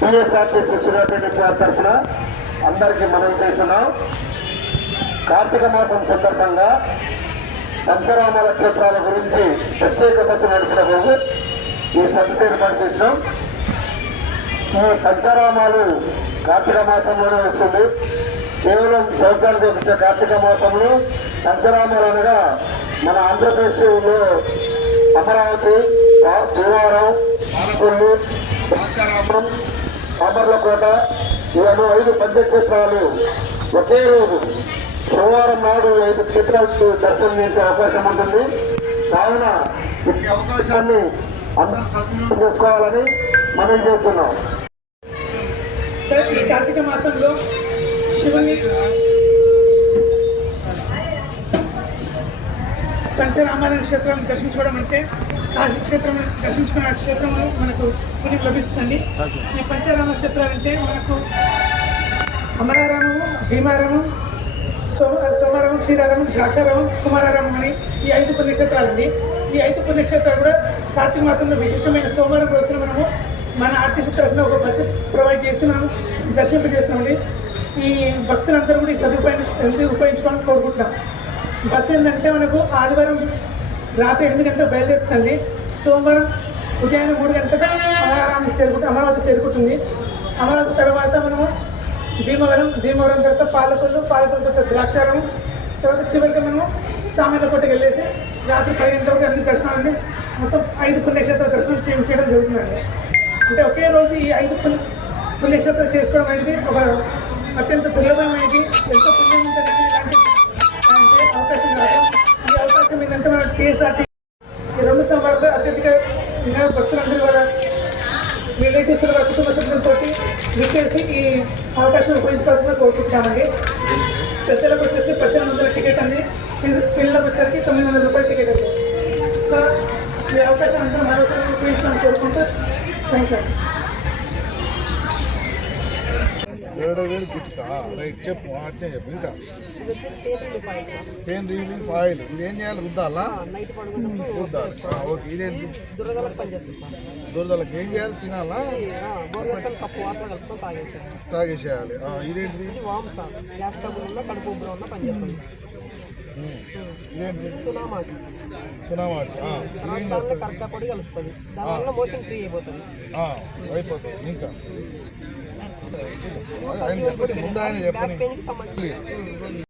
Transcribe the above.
TSRTC Suryapet club తరఫున అందరికీ మనం చేస్తున్నాం. కార్తీక మాసం సందర్భంగా పంచరామాల క్షేత్రాల గురించి ప్రత్యేక బస్సు నడిపినప్పుడు ఈ సదస్సు ఏర్పాటు చేసినాం ఈ పంచరామాలు కార్తీక మాసంలోనే వస్తుంది. కేవలం సౌకర్యాలు వచ్చే కార్తీక మాసంలో పంచరామాలు అనగా మన ఆంధ్రప్రదేశ్లో అమరావతి భా- భీమవరం పాలకొల్లు ద్రాక్షారామం సామర్లకోట ఇవన్నీ ఐదు పంచక్షేత్రాలు ఒకే రోజు సోమవారం నాడు ఐదు క్షేత్రాలకు దర్శనం చేసే అవకాశం ఉంటుంది. కావున ఈ అవకాశాన్ని అందరూ సద్వినియోగం చేసుకోవాలని మనం చేస్తున్నాం. సార్ ఈ కార్తీక మాసంలో శివుని పంచరామాల క్షేత్రాన్ని దర్శించుకోవడం అంటే కాశీ క్షేత్రం దర్శించుకున్న క్షేత్రం మనకు పుణ్యం లభిస్తుంది. ఈ పంచరామ క్షేత్రాలు అంటే మనకు అమరారామము భీమారాము సో సోమారామం క్షీరారామం ద్రాక్షారామం కుమారారామం అని ఈ ఐదు పుణ్యక్షేత్రాలు అండి ఈ ఐదు పుణ్యక్షేత్రాలు కూడా కార్తీక మాసంలో విశేషమైన సోమవారం రోజున మనము మన ఆర్టీసీ తరఫున ఒక బస్సు ప్రొవైడ్ చేసి మనం దర్శింపజేస్తామండి ఈ భక్తులందరూ కూడా ఈ సదుపాయాన్ని ఉపయోగించుకోవాలని కోరుకుంటున్నాం. బస్సు ఏంటంటే మనకు ఆదివారం రాత్రి ఎనిమిది గంటలకు బయలుదేరుతుంది సోమవారం ఉదయం మూడు గంటలకు అమరావతి చేరుకుంటు అమరావతి చేరుకుంటుంది అమరావతి తర్వాత మనము భీమవరం భీమవరం తర్వాత పాలకొల్లు పాలకొల్లు తర్వాత ద్రాక్షారం తర్వాత చివరికి మనము సామాన్య కోటకి వెళ్ళేసి రాత్రి పది గంటల వరకు అన్ని దర్శనాలని మొత్తం ఐదు పుణ్యక్షేత్ర దర్శనం చేయడం జరుగుతుందండి. అంటే ఒకే రోజు ఈ ఐదు పుణ్య పుణ్యక్షేత్రాలు చేసుకోవడం అనేది ఒక అత్యంత దుర్లభమైనది. ఎంతో పుణ్యం ఉంటుంది టీఎస్ఆర్టీ ఈ రెండు సంవత్సరాలు అత్యధిక వినాయక భక్తులందరూ కూడా రిలేటివ్స్ కుటుంబ సభ్యులతో విచ్చేసి ఈ అవకాశం ఉపయోగించుకోవాల్సిందిగా కోరుకుంటున్నామండి. పెద్దలకు వచ్చేసి పద్దెనిమిది వందల టికెట్ అండి. పిల్ల- పిల్లలకు వచ్చేసరికి తొమ్మిది వందల రూపాయల టికెట్ అండి. సో ఈ అవకాశం అంతా మరోసారి ఉపయోగించాలని కోరుకుంటూ థ్యాంక్ యూ ఏడు వేలు గిఫ్ట్ రైట్ చెప్పు అట్నే చెప్పు ఇంకా. పెయిన్ రిలీఫ్ ఆయిల్ ఇది ఏం చేయాలి? రుద్దాలా? రుద్దాలి? ఓకే ఇదేంటి? దురదలకు ఏం చేయాలి? తినాలా? తాగేసేయాలి. ఇదేంటిది? సునామాకి కరెక్ట్గా దానివల్ల మోషన్ ఫ్రీ అయిపోతుంది. ఇంకా? ఆయన ముందు ఆయన సంబంధించి